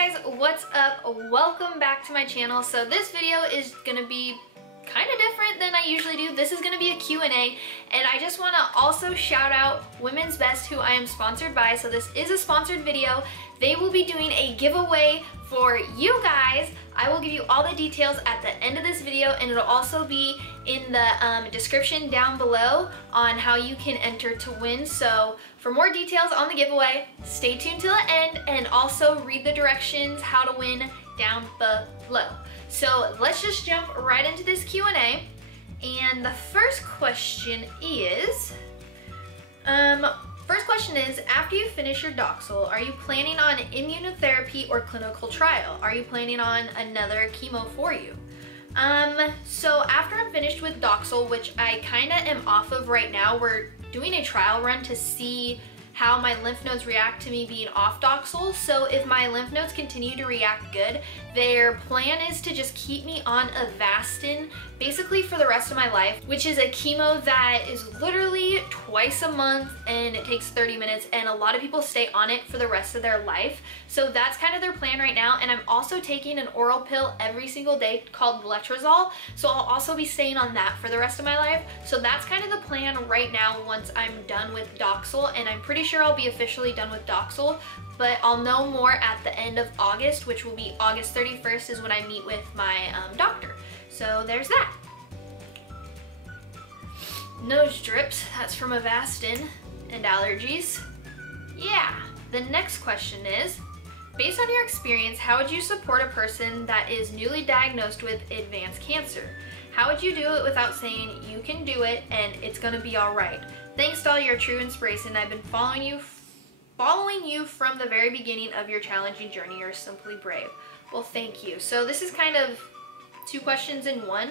Hey guys, what's up? Welcome back to my channel. So this video is gonna be kind of different than I usually do. This is gonna be a Q&A, and I just want to also shout out Women's Best, who I am sponsored by. So this is a sponsored video. They will be doing a giveaway for you guys. I will give you all the details at the end of this video, and it'll also be in the description down below on how you can enter to win. So for more details on the giveaway, stay tuned till the end, and also read the directions how to win down below. So let's just jump right into this Q&A. And the first question is, after you finish your Doxil, are you planning on immunotherapy or clinical trial? Are you planning on another chemo for you? So after I'm finished with Doxil, which I kind of am off of right now, we're doing a trial run to see how my lymph nodes react to me being off Doxil. So if my lymph nodes continue to react good, their plan is to just keep me on Avastin basically for the rest of my life, which is a chemo that is literally twice a month and it takes 30 minutes, and a lot of people stay on it for the rest of their life. So that's kind of their plan right now. And I'm also taking an oral pill every single day called Letrozole, so I'll also be staying on that for the rest of my life. So that's kind of the plan right now once I'm done with Doxil, and I'm pretty sure I'll be officially done with Doxil, but I'll know more at the end of August, which will be August 31st is when I meet with my doctor. So there's that. Nose drips, that's from Avastin, and allergies. Yeah. The next question is, based on your experience, how would you support a person that is newly diagnosed with advanced cancer? How would you do it without saying you can do it and it's gonna be all right? Thanks to all your true inspiration. I've been following you from the very beginning of your challenging journey. You're simply brave. Well, thank you. So this is kind of two questions in one.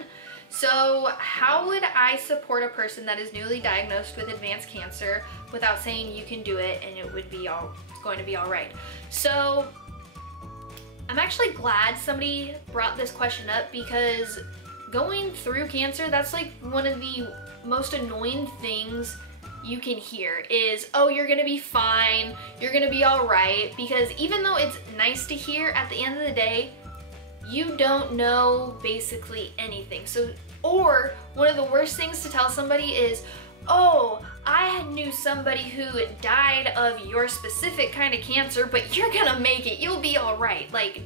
So how would I support a person that is newly diagnosed with advanced cancer without saying you can do it and it's going to be all right? So I'm actually glad somebody brought this question up, because going through cancer, that's like one of the most annoying things you can hear is, oh, you're gonna be fine, you're gonna be all right, because even though it's nice to hear, at the end of the day, you don't know basically anything. So, or one of the worst things to tell somebody is, oh, I knew somebody who died of your specific kind of cancer, but you're gonna make it, you'll be all right. Like,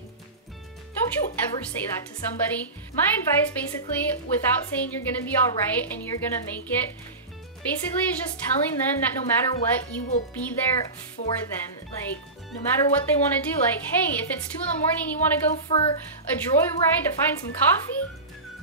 don't you ever say that to somebody. My advice basically, without saying you're gonna be all right and you're gonna make it, basically is just telling them that no matter what, you will be there for them. Like, no matter what they want to do, like, hey, if it's 2 in the morning, you want to go for a joyride to find some coffee,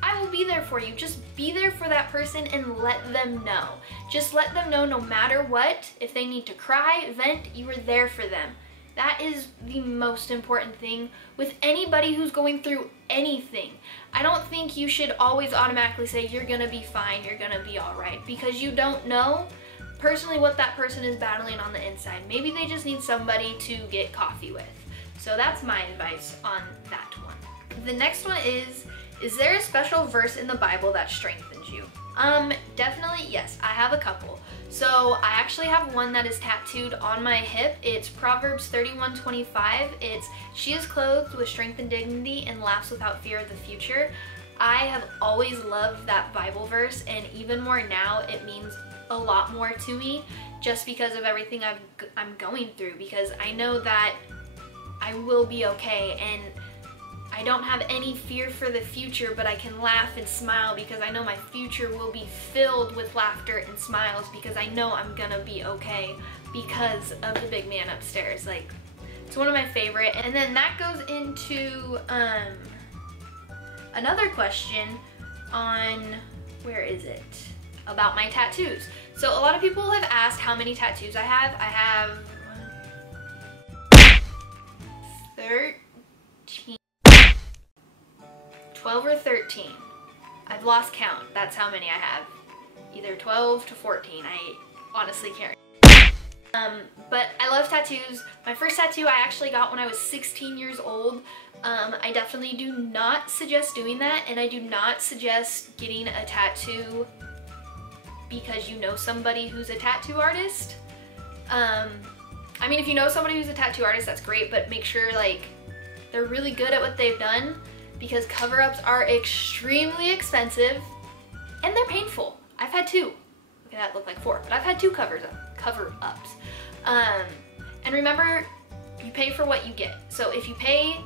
I will be there for you. Just be there for that person and let them know. Just let them know no matter what, if they need to cry, vent, you are there for them. That is the most important thing with anybody who's going through anything. I don't think you should always automatically say you're gonna be fine, you're gonna be all right, because you don't know personally what that person is battling on the inside. Maybe they just need somebody to get coffee with. So that's my advice on that one. The next one is there a special verse in the Bible that strengthens you? Definitely yes, I have a couple. So I actually have one that is tattooed on my hip. It's Proverbs 31:25. It's, she is clothed with strength and dignity and laughs without fear of the future. I have always loved that Bible verse, and even more now, it means a lot more to me just because of everything I'm going through, because I know that I will be okay, and I don't have any fear for the future, but I can laugh and smile because I know my future will be filled with laughter and smiles, because I know I'm gonna be okay because of the big man upstairs. Like, it's one of my favorite. And then that goes into another question on, where is it? About my tattoos. So a lot of people have asked how many tattoos I have. I have 13. 12 or 13. I've lost count. That's how many I have. Either 12 to 14. I honestly can't. But I love tattoos. My first tattoo I actually got when I was 16 years old. I definitely do not suggest doing that, and I do not suggest getting a tattoo because you know somebody who's a tattoo artist. I mean, if you know somebody who's a tattoo artist, that's great, but make sure, like, They're really good at what they've done because cover-ups are extremely expensive and they're painful. I've had 2. Okay, that looked like 4, but I've had 2 cover-ups. And remember, you pay for what you get. So if you pay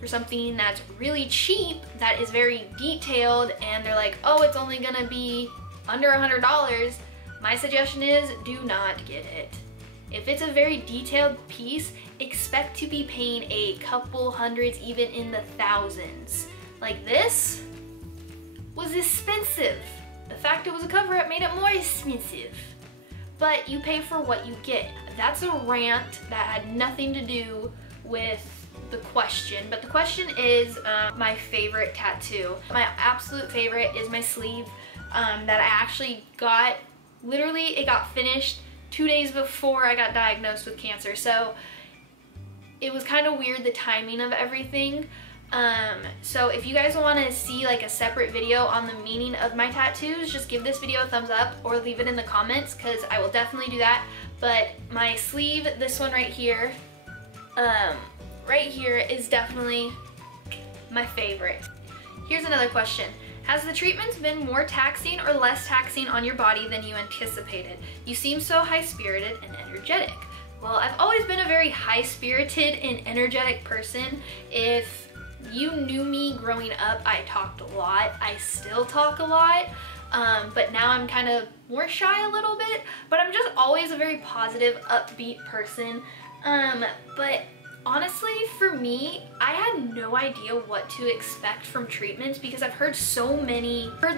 for something that's really cheap, that is very detailed, and they're like, oh, it's only gonna be under $100, my suggestion is do not get it. If it's a very detailed piece, expect to be paying a couple hundreds, even in the thousands. Like this was expensive. The fact it was a cover-up made it more expensive. But you pay for what you get. That's a rant that had nothing to do with the question, but the question is my favorite tattoo. My absolute favorite is my sleeve that I actually got, literally it got finished 2 days before I got diagnosed with cancer. So it was kind of weird, the timing of everything. So if you guys want to see like a separate video on the meaning of my tattoos, just give this video a thumbs up or leave it in the comments, because I will definitely do that. But my sleeve, this one right here is definitely my favorite. Here's another question. Has the treatments been more taxing or less taxing on your body than you anticipated? You seem so high-spirited and energetic. Well, I've always been a very high-spirited and energetic person. If you knew me growing up, I talked a lot. I still talk a lot, but now I'm kind of more shy a little bit, but I'm just always a very positive, upbeat person. But honestly, for me, I had no idea what to expect from treatments because I've heard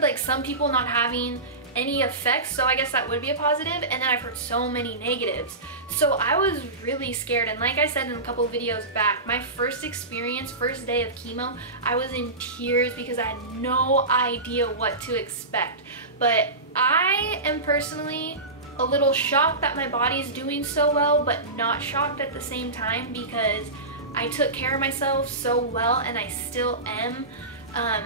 like some people not having any effects, so I guess that would be a positive, and then I've heard so many negatives. So I was really scared, and like I said in a couple of videos back, my first day of chemo, I was in tears because I had no idea what to expect. But I am personally a little shocked that my body's doing so well, but not shocked at the same time because I took care of myself so well, and I still am.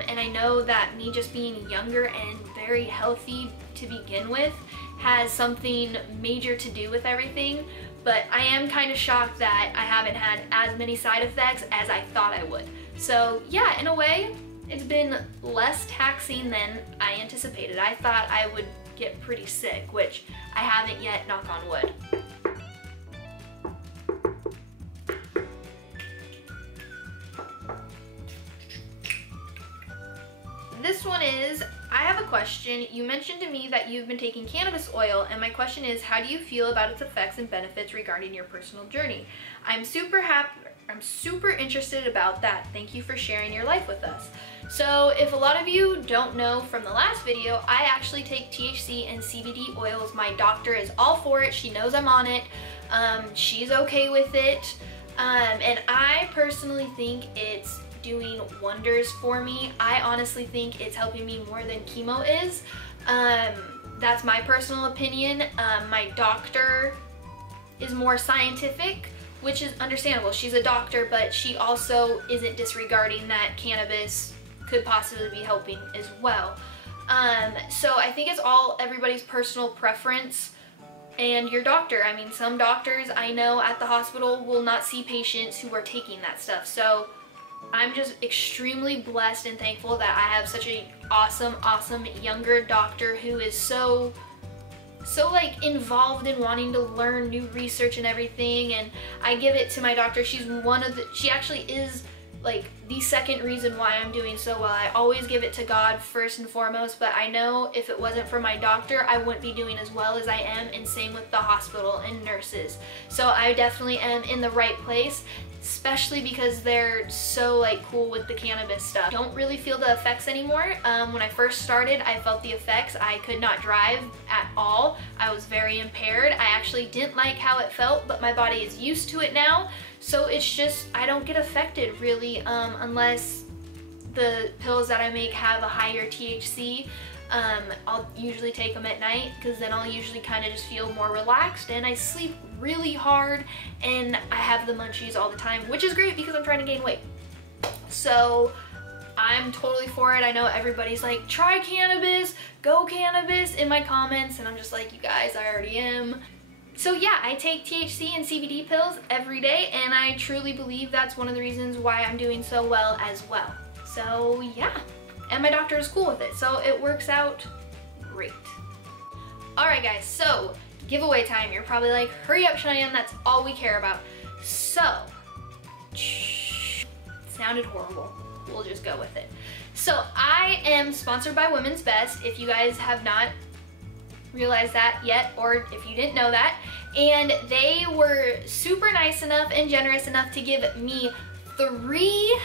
And I know that me just being younger and very healthy to begin with has something major to do with everything, but I am kind of shocked that I haven't had as many side effects as I thought I would. So yeah, in a way, it's been less taxing than I anticipated. I thought I would get pretty sick, which I haven't yet, knock on wood. This one is, I have a question. You mentioned to me that you've been taking cannabis oil, and my question is, how do you feel about its effects and benefits regarding your personal journey? I'm super interested about that. Thank you for sharing your life with us. So if a lot of you don't know from the last video, I actually take THC and CBD oils. My doctor is all for it. She knows I'm on it. She's okay with it. And I personally think it's doing wonders for me. I honestly think it's helping me more than chemo is. That's my personal opinion. My doctor is more scientific, which is understandable. She's a doctor, but she also isn't disregarding that cannabis could possibly be helping as well. So I think it's all everybody's personal preference and your doctor. I mean, some doctors I know at the hospital will not see patients who are taking that stuff. So I'm just extremely blessed and thankful that I have such a awesome younger doctor who is so like involved in wanting to learn new research and everything, and I give it to my doctor. She actually is like the second reason why I'm doing so well. I always give it to God first and foremost, but I know if it wasn't for my doctor, I wouldn't be doing as well as I am, and same with the hospital and nurses. So I definitely am in the right place, especially because they're so like cool with the cannabis stuff. Don't really feel the effects anymore. When I first started, I felt the effects. I could not drive at all. I was very impaired. I actually didn't like how it felt, but my body is used to it now. So it's just, I don't get affected really unless the pills that I make have a higher THC. I'll usually take them at night because then I'll usually kind of just feel more relaxed, and I sleep really hard and I have the munchies all the time, which is great because I'm trying to gain weight. So I'm totally for it. I know everybody's like, try cannabis, go cannabis in my comments, and I'm just like, you guys, I already am. So yeah, I take THC and CBD pills every day, and I truly believe that's one of the reasons why I'm doing so well as well. So yeah, and my doctor is cool with it, so it works out great. All right guys, so giveaway time. You're probably like, hurry up Cheyann, that's all we care about. So, sounded horrible. We'll just go with it. So I am sponsored by Women's Best, if you guys have not realized that yet, or if you didn't know that. And they were super nice enough and generous enough to give me three,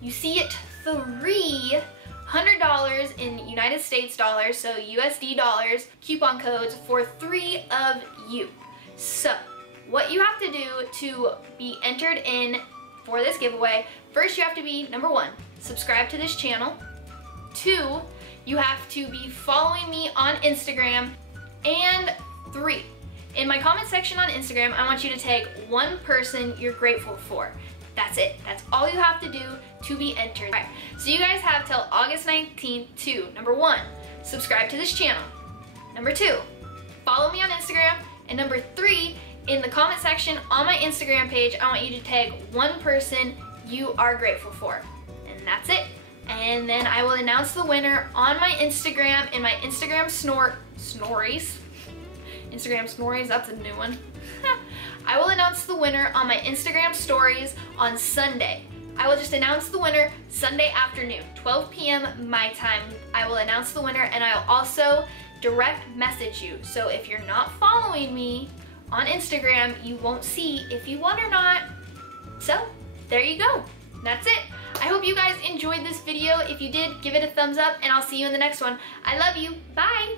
you see it, $300 in United States dollars, so USD dollars, coupon codes for 3 of you. So what you have to do to be entered in for this giveaway, first you have to be, number 1, subscribe to this channel. 2, you have to be following me on Instagram. And 3, in my comment section on Instagram, I want you to tag one person you're grateful for. That's it. That's all you have to do to be entered. All right, so you guys have till August 19th to, number 1, subscribe to this channel. Number 2, follow me on Instagram. And number 3, in the comment section on my Instagram page, I want you to tag one person you are grateful for. And that's it. And then I will announce the winner on my Instagram, in my Instagram Snories. Instagram Snories, that's a new one. I will announce the winner on my Instagram stories on Sunday. I will just announce the winner Sunday afternoon, 12 p.m. my time. I will announce the winner, and I'll also direct message you. So if you're not following me on Instagram, you won't see if you won or not. So there you go. That's it. I hope you guys enjoyed this video. If you did, give it a thumbs up, and I'll see you in the next one. I love you. Bye.